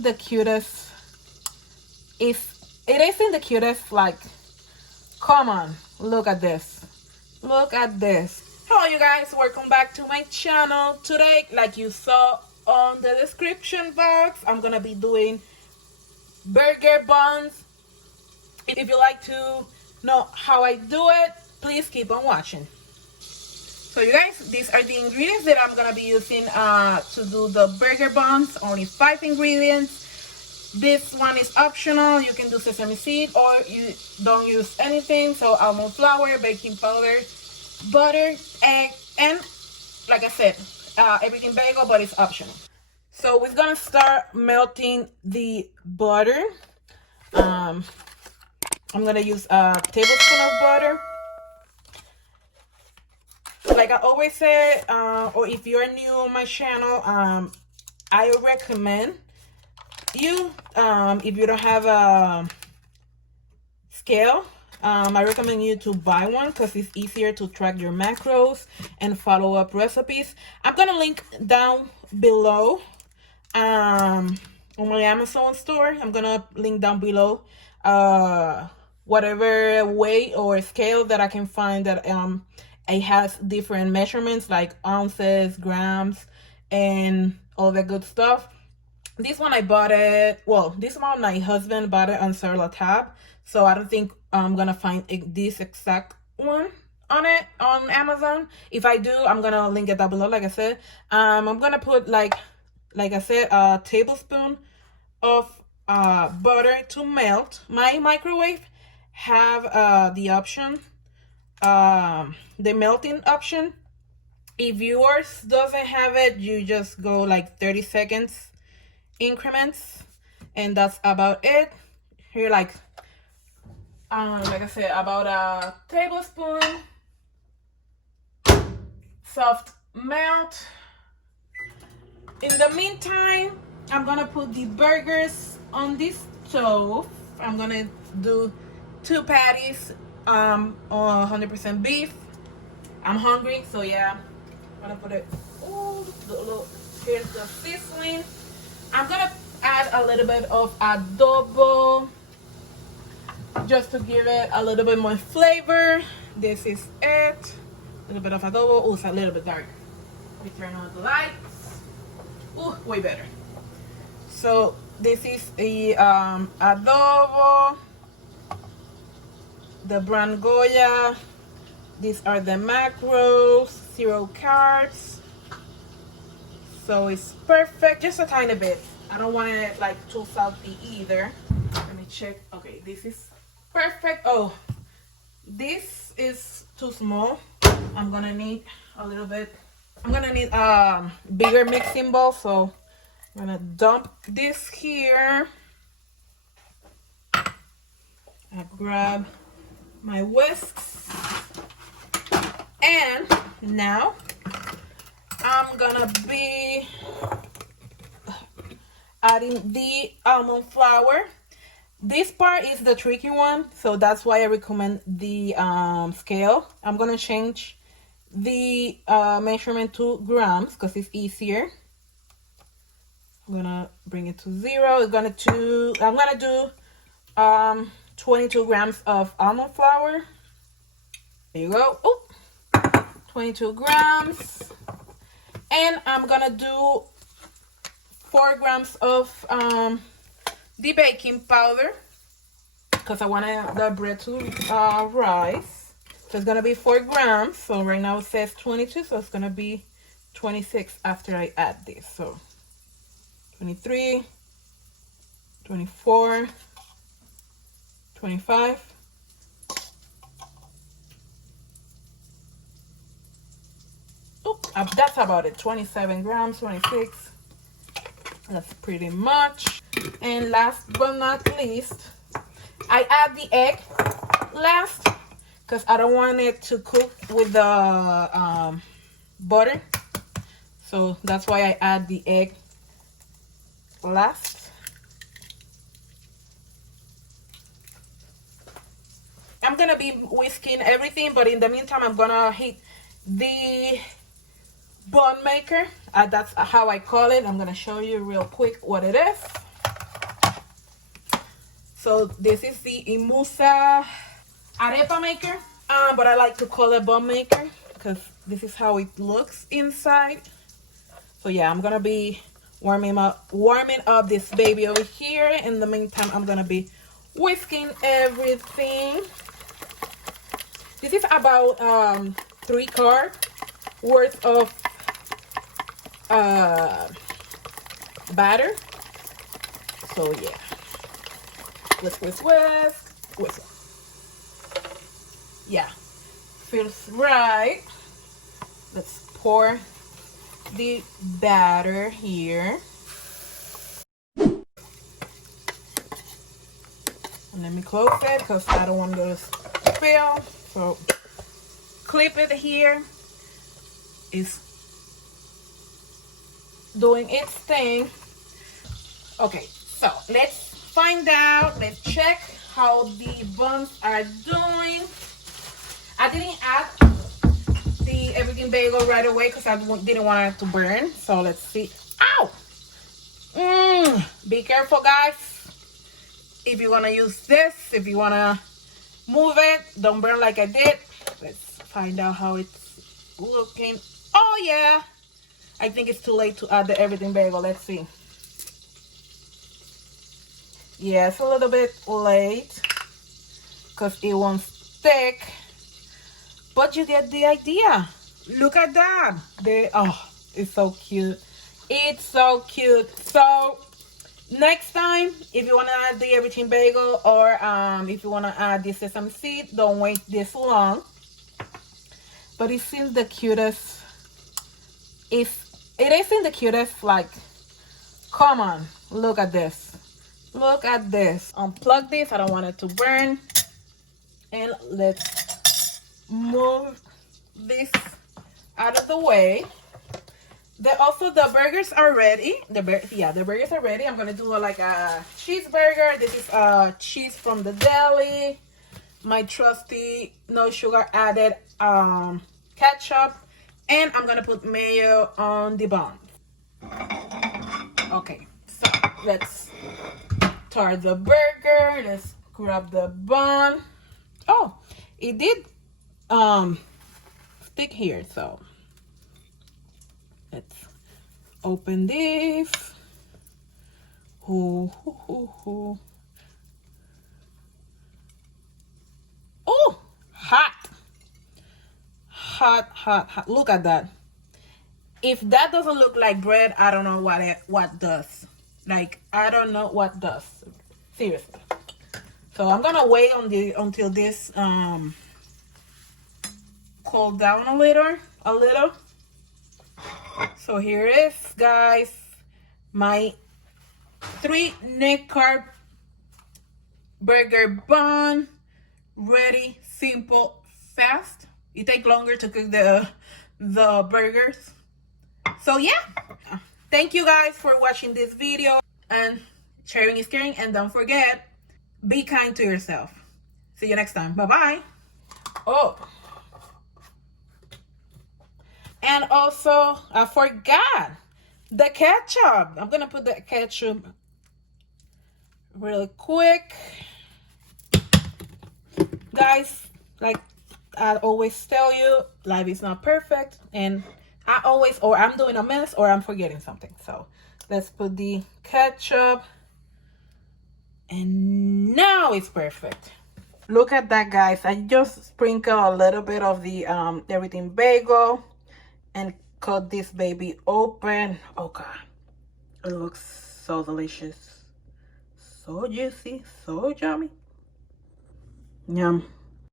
The cutest. If it isn't the cutest, like, come on, look at this. Look at this. Hello you guys, welcome back to my channel. Today, like you saw on the description box, I'm gonna be doing burger buns. If you like to know how I do it, please keep on watching. So you guys, these are the ingredients that I'm gonna be using to do the burger buns. Only 5 ingredients. This one is optional. You can do sesame seed or you don't use anything. So almond flour, baking powder, butter, egg, and like I said, everything bagel, but it's optional. So we're gonna start melting the butter. I'm gonna use a tablespoon of butter. Like I always say, or if you're new on my channel, I recommend you, if you don't have a scale, I recommend you to buy one because it's easier to track your macros and follow up recipes. I'm gonna link down below on my Amazon store. I'm gonna link down below whatever weight or scale that I can find that it has different measurements like ounces, grams, and all that good stuff. This one I bought it, well, this one my husband bought it on Sarla Tab, so I don't think I'm gonna find this exact one on it on Amazon. If I do, I'm gonna link it down below. Like I said, I'm gonna put like I said, a tablespoon of butter to melt. My microwave have the option, the melting option. If yours doesn't have it, you just go like 30 seconds increments, and that's about it. Here, like I said, about a tablespoon. Soft melt. In the meantime, I'm gonna put the burgers on this stove. I'm gonna do 2 patties on 100% beef. I'm hungry, so yeah, I'm gonna put it. Oh, here's the sizzling. I'm gonna add a little bit of adobo just to give it a little bit more flavor. This is it. A little bit of adobo. Oh, it's a little bit dark. Let me turn on the lights. Oh, way better. So this is the adobo, the brand Goya. These are the macros, 0 carbs. So it's perfect, just a tiny bit. I don't want it like too salty either. Let me check. Okay, this is perfect. Oh, this is too small. I'm gonna need a little bit. I'm gonna need a bigger mixing bowl, so I'm gonna dump this here. I grab my whisks, and now I'm gonna be adding the almond flour. This part is the tricky one, so that's why I recommend the scale. I'm gonna change the measurement to grams because it's easier. I'm gonna bring it to 0. I'm gonna do 22 grams of almond flour. There you go. Oh, 22 grams. And I'm gonna do 4 grams of the baking powder because I want the bread to rise. So it's gonna be 4 grams. So right now it says 22, so it's gonna be 26 after I add this. So 23, 24, 25. That's about it. 27 grams, 26. That's pretty much. And last but not least, I add the egg last because I don't want it to cook with the butter. So that's why I add the egg last. I'm gonna be whisking everything, but in the meantime, I'm gonna heat the bun maker. That's how I call it. I'm gonna show you real quick what it is. So this is the Imusa arepa maker, but I like to call it bun maker because this is how it looks inside. So yeah, I'm gonna be warming up this baby over here. In the meantime, I'm gonna be whisking everything. This is about 3 carb worth of batter. So yeah, whisk. Yeah, feels right. Let's pour the batter here. And let me close it because I don't want to spill. So clip it here. It's doing its thing. Okay, so let's find out. Let's check how the buns are doing. I didn't add the everything bagel right away because I didn't want it to burn. So let's see. Ow! Be careful, guys. If you want to use this, if you want to move it, don't burn like I did. Let's find out how it's looking. Oh yeah, I think it's too late to add the everything bagel. Let's see. Yeah, it's a little bit late because it won't stick, but you get the idea. Look at that. It's so cute. It's so cute. So next time, if you want to add the everything bagel, or if you want to add the sesame seed, don't wait this long. But it seems the cutest. If it isn't the cutest, like, come on, look at this. Look at this. Unplug this. I don't want it to burn. And let's move this out of the way. The burgers are ready. The burgers are ready. I'm gonna do like a cheeseburger. This is cheese from the deli. My trusty no sugar added ketchup, and I'm gonna put mayo on the bun. Okay, so let's tar the burger. Let's grab the bun. Oh, it did stick here, so let's open this. Oh, hot. Look at that. If that doesn't look like bread, I don't know what does. Like, I don't know what does. Seriously. So I'm gonna wait until this cool down a little. So here it is, guys. My 3 net carb burger bun, ready, simple, fast. It takes longer to cook the burgers. So yeah, thank you guys for watching this video, and sharing is caring, and don't forget, be kind to yourself. See you next time. Bye bye. Oh, and also I forgot the ketchup. I'm gonna put the ketchup really quick, guys. Like I always tell you, life is not perfect, and I'm doing a mess or I'm forgetting something. So let's put the ketchup, and now it's perfect. Look at that, guys. I just sprinkle a little bit of the everything bagel and cut this baby open. Oh god, it looks so delicious, so juicy, so yummy. Yum.